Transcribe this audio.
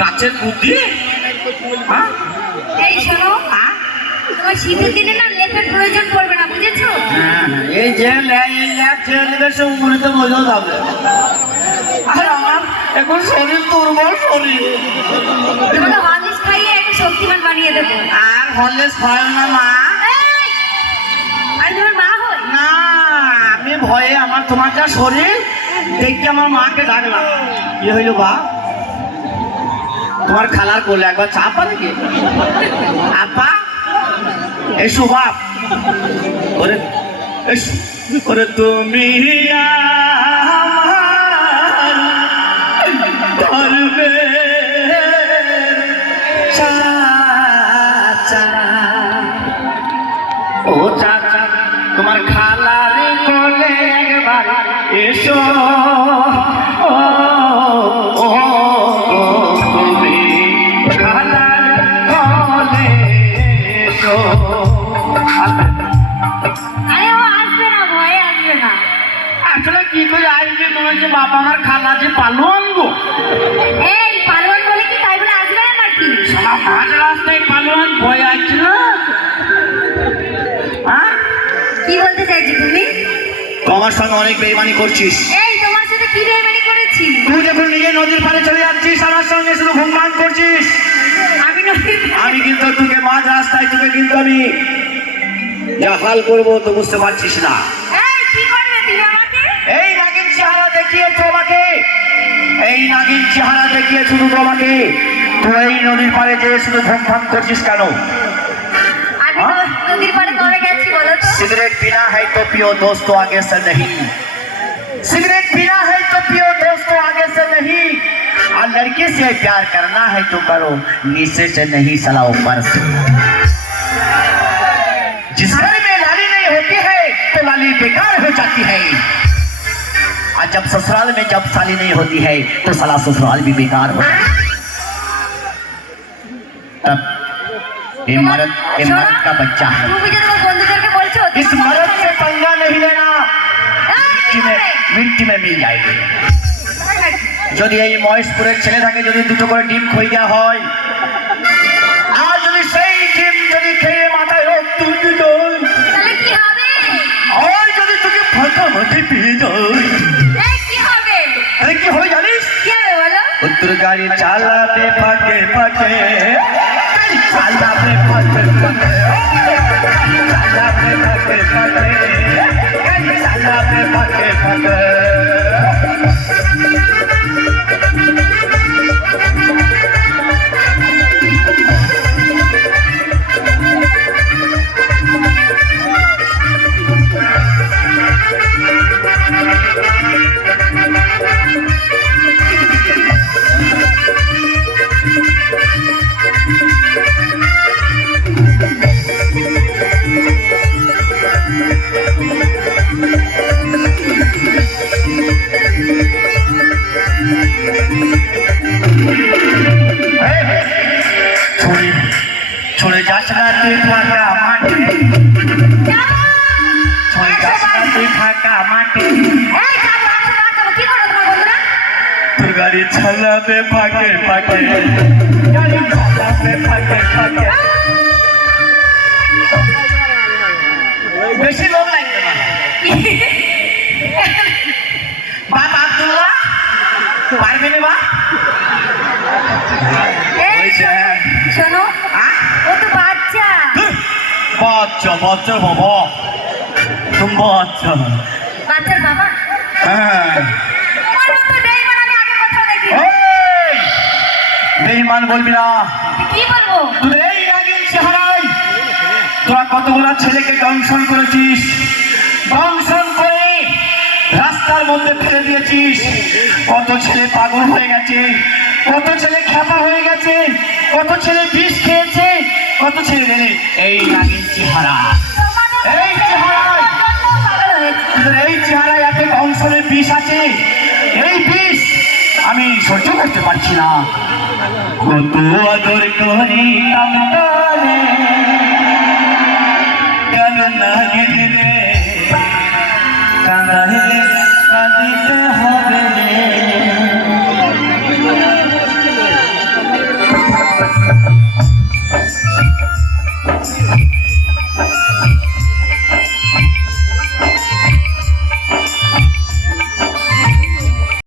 গাছের বুদ্ধি? এই শোনো, তোমার শীতের দিনে না লেপের প্রয়োজন পড়বে না, বুঝেছো? এই যে ল্যাপ ছেড়ে দেবে সে উপরে তো বোঝা যাবে। আর আমার এখন শরীর দুর্বল শরীর। তোমাকে হরলিক্স খাইয়ে একটু শক্তিমান বানিয়ে দেবো। আর হরলিক্স খায় না মা। আর তোমার মা হয় না, আমি ভয়ে আমার তোমার যা শরীর দেখতে আমার মাকে ডাকলাম। কি হইল বা? তোমার খালার কোলে একবার চাপা নাকি? আপা এসো বাপ। ওরে ওরে তুমি ধরবে চাচা, ও চাচা তোমার খালার কোলে একবার এসো। তুমি খালার কোলে এসো। আরে ও আসবে না, ভয়ে আসবে না। আসলে কি করে আসবে মনে হচ্ছে বাবা আমার খালা যে পালোয়ান গো। এই পালোয়ান বলে কি তাই বলে আসবে না নাকি? মাঝ রাস্তায় পালোয়ান ভয় আছে না? হ্যাঁ, কি বলতে চাইছো তুমি? তোমার সঙ্গে অনেক বেইমানি করছিস। এই তোমার সাথে কি বেইমানি করেছি? তুই যখন নিজে নদীর পাড়ে চলে যাচ্ছিস আমার সঙ্গে শুধু ঘুমপান করছিস। আমি নদীর আমি কিন্তু তোকে মাঝ রাস্তায় তোকে কিন্তু আমি যা হাল করবো তো বুঝতে পারছিস না। এই কি করবে তুমি আমাকে? এই নাগিন চেহারা দেখিয়েছো আমাকে, এই নাগিন চেহারা দেখিয়ে শুধু তোমাকে। তুই এই নদীর পাড়ে যেয়ে শুধু ঘুমপান করছিস কেন? আমি নদীর পাড়ে কবে গেছি বলো তো? सिगरेट पीना है तो पियो दोस्तों आगे से नहीं, सिगरेट पीना है तो पियो दोस्तों आगे से नहीं, और लड़के से प्यार करना है तो करो नीचे से नहीं सला ऊपर से। जिस घर में लाली नहीं होती है तो लाली बेकार हो जाती है, और जब ससुराल में जब साली नहीं होती है तो साला ससुराल भी बेकार हो जाता है। तब ये मर्द का बच्चा है। তুমি যে তোমার বন্ধুদেরকে বলছো इस मर्द से पंगा नहीं लेना, मिट्टी में मिल जाएगी। যদি এই মহেশপুরের ছেলেটাকে যদি দুটো করে ডিম খই দেওয়া হয়, আর যদি সেই ডিম যদি খেয়ে মাথায় রক্ত উঠে যায়, তাহলে কি হবে? আর যদি তোকে ফাঁকা মাঠে পেয়ে যায়, এই কি হবে? তাহলে কি হবে জানিস? কি হবে বলো? উত্তর গাড়ি চালাবে ফাঁকে ফাঁকে, চালাবে ফাঁকে ফাঁকে, চালাবে ফাঁকে ফাঁকে, চালাবে ফাঁকে ফাঁকে। छोड़े जास ना तुई फाका माटे, छोड़े जास ना तुई फाका माटे, এই যাবো যাবো কি করো তোমার বন্ধুরা? তোর গাড়ি চালাবে ফাঁকে ফাঁকে, গাড়ি চালাবে ফাঁকে ফাঁকে। বেশি লোক লাগবে না। বাপ আব্দুল্লাহ পারবে না? এই শোনো, ও তো বাচ্চা। বাচ্চা বাচ্চা বাবা, তুমি বাচ্চা। বাচ্চার বাবা? হ্যাঁ। তোমার মতো বেঈমান আমি আগে কোথাও দেখিনি। এই বেঈমান বলবি না। কি বলবো? তোদের এই নাগিন চেহারায় তোরা কতগুলা ছেলেকে দংশন করেছিস, দংশন করে রাস্তার মধ্যে ফেলে দিয়েছিস। কত ছেলে পাগল হয়ে গেছে, কত ছেলে খ্যাপা হয়ে গেছে, কত ছেলে বিষ খেয়েছে, কত ছেলে এই নাগিন চেহারা, এই চেহারায় তোদের এই চেহারায় এত দংশনের বিষ আছে। এই বিষ আমি সহ্য করতে পারছি না। কত আদর করি তামতলে কান্না রে কাঁদাইলে কাঁদিতে হয়।